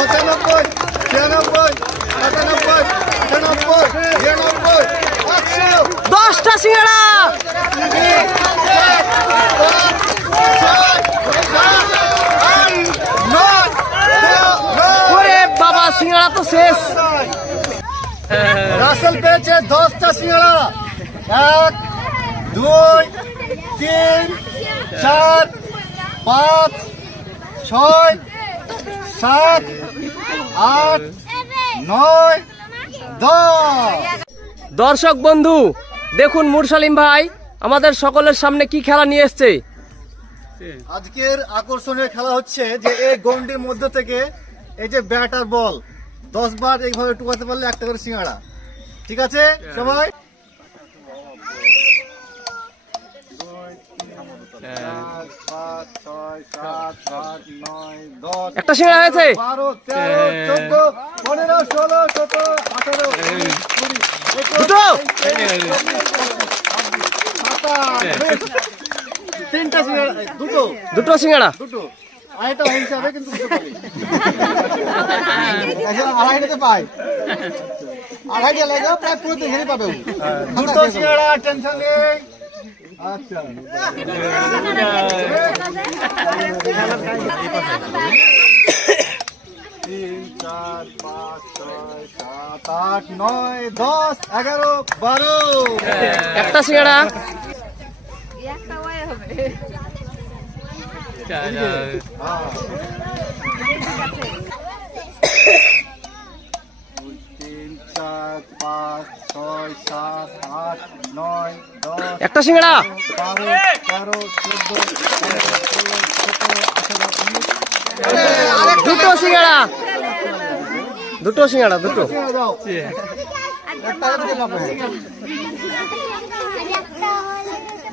95, 96, 97, 98, 99, 100। 10টা সিঙ্গাড়া। ওরে বাবা, সিঙ্গাড়া তো শেষ। রাসেল পেয়েছে 10টা সিঙ্গাড়া। 1, 2, 3, 4, 5, 6, 7, 8, 9, 10। দর্শক বন্ধু দেখুন, মুরসালিম ভাই আমাদের সকলের সামনে কি খেলা নিয়ে এসছে। আজকের আকর্ষণীয় খেলা হচ্ছে যে এই গন্ডির মধ্যে থেকে এই যে ব্যাট আর বল 10 বার এইভাবে টুকাতে পারলে একটা করে সিঙ্গাড়া। ঠিক আছে সবাই? একটা সিঙ্গাড়া হয়েছে। 12, 13, 14, 15, 16, 17, 18, 19, 20, 21, দুটো। 3টা সিঙ্গাড়া। দুটো দুটো সিঙ্গাড়া। দুটো আড়াইটা হিসাবে কিন্তু দুটো পাবি। আড়াইটাতে পাই, আড়াইটা লাগে প্রায় পুরো দেখে পাবে। দুটো সিঙ্গাড়া, টেনশন নেই। আচ্ছা 3, 4, 5, 6, 7, 8, 9, 10, 11, 12। একটা সিঙ্গাড়া। একটা সিঙ্গাড়া। 2টো সিঙ্গাড়া। দুটো সিঙ্গাড়া। দুটো।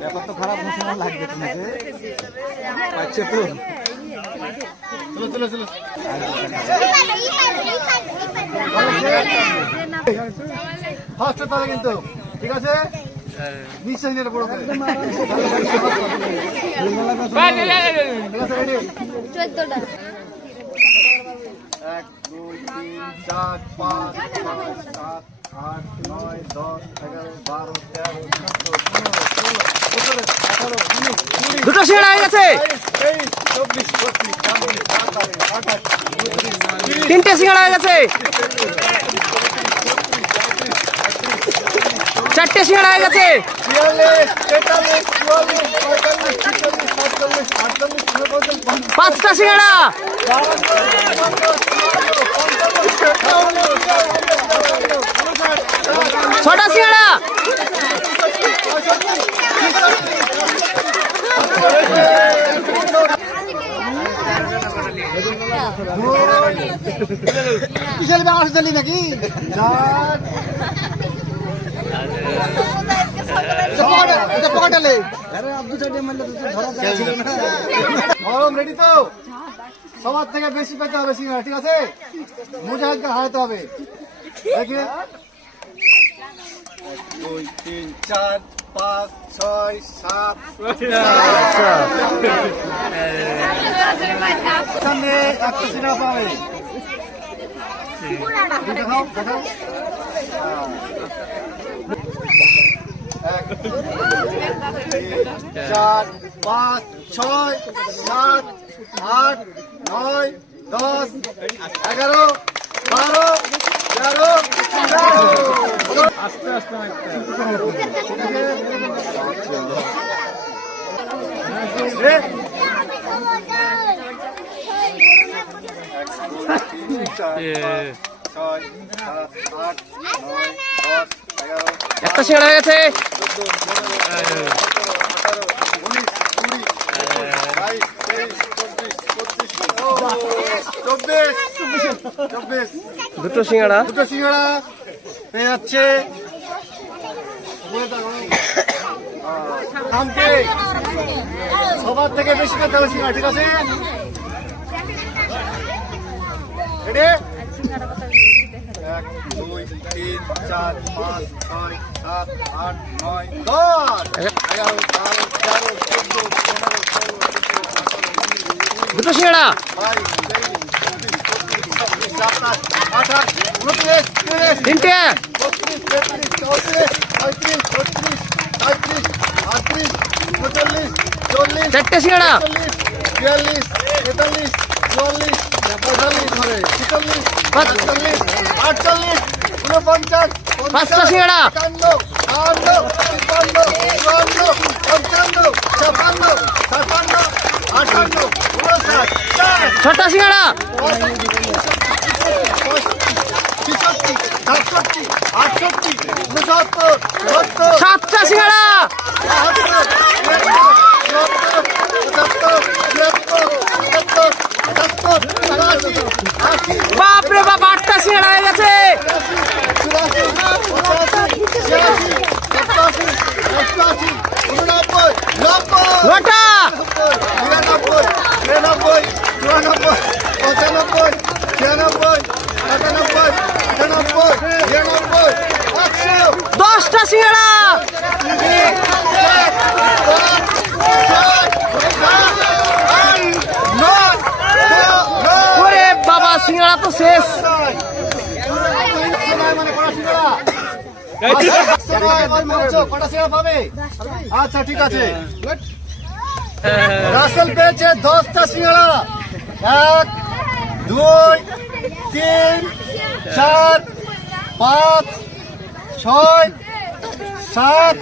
ব্যাপার তো খারাপ ঘোষণা লাগবে তোমাকে। আচ্ছা তো চলো চলো চলো। ফার্স্ট হতে হবে কিন্তু, ঠিক আছে? নিশ্চয়ই নিয়ে বড় করে। ঠিক আছে রেডি? 14টা। 1, 2, 3, 4, 5, 6, 7, 8, 9, 10, 11, 12, 13, 14, 15, 16, 17, 18, 19, 20। দুটো সিঙ্গাড়া হয়ে গেছে। 23, 24, 25, 26, 27, 28, 29, 3টে সিঙ্গাড়া হয়ে গেছে। 4টে সিঙ্গাড়া হয়ে গেছে। 43, 43, 44, 45, 46, 47, 48, 49, 5টা সিঙ্গাড়া। 6টা সিঙ্গাড়া। নাকি রেডি তো? সবার থেকে বেশি পেতে হবে সিঙ্গারা, ঠিক আছে? মুজাহিদকে হারাতে হবে। 1, 2, 3, 4, 5, 6, 7, সামনে একটা সিঙ্গারা পাবে। দেখাও দেখাও। 1, 2, 3, 4, 5, 6, 7, 8, 9, 10, 11, 12, 13, 14। আস্তে আস্তে একটা সিঙ্গাড়া হয়ে গেছে। 24। দুটো সিঙ্গাড়া। দুটো সিঙ্গাড়া পেয়ে যাচ্ছে। থামকে সবার থেকে বেশি পেতে হবে সিঙ্গাড়া, ঠিক আছে? রেডি? 1, 2, 3, 4, 5, 6, 7, 8, 9, 10, 11, 12, 13, 14, 15, 16, 17, 18, 19, দুটো সিঙ্গাড়া। 22, 23, 24, 25, 26, সাতাশ আঠাশ 29 30 তিনটে 32 33 34 35 36 37 38 39 40 চারটে সিঙ্গাড়া 42 43 44 45 46 47 48 49 পাঁচটা সিঙ্গাড়া 55 56 57 58 56 58 59 ছটা সিঙ্গাড়া সাতটা সিঙ্গাড়া বাপরে বাপ আটটা সিঙ্গাড়া হয়ে গেছে নটা দশটা সিঙ্গাড়া ওরে বাবা সিঙ্গাড়া তো শেষ আচ্ছা ঠিক আছে রাসেল পেয়েছে 10টা সিঙ্গাড়া 1 2 3 4 5 6 7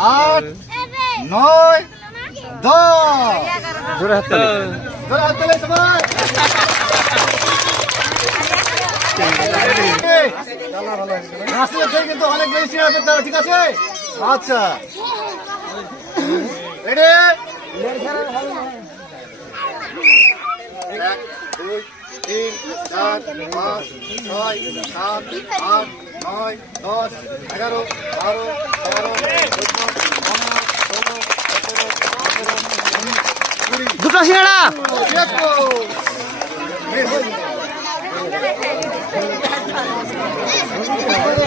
8 9 10 জোরে হাত তালি। ধরে হাত তালি সবাই। রাসেলের থেকে কিন্তু অনেক বেশি সিঙ্গাড়া পেতে হবে, ঠিক আছে? আচ্ছা রেডি 1 2 3 4 5 6 7 8 9 10 11 12 13 দুটো সিঙ্গাড়া 14 15 16 17 18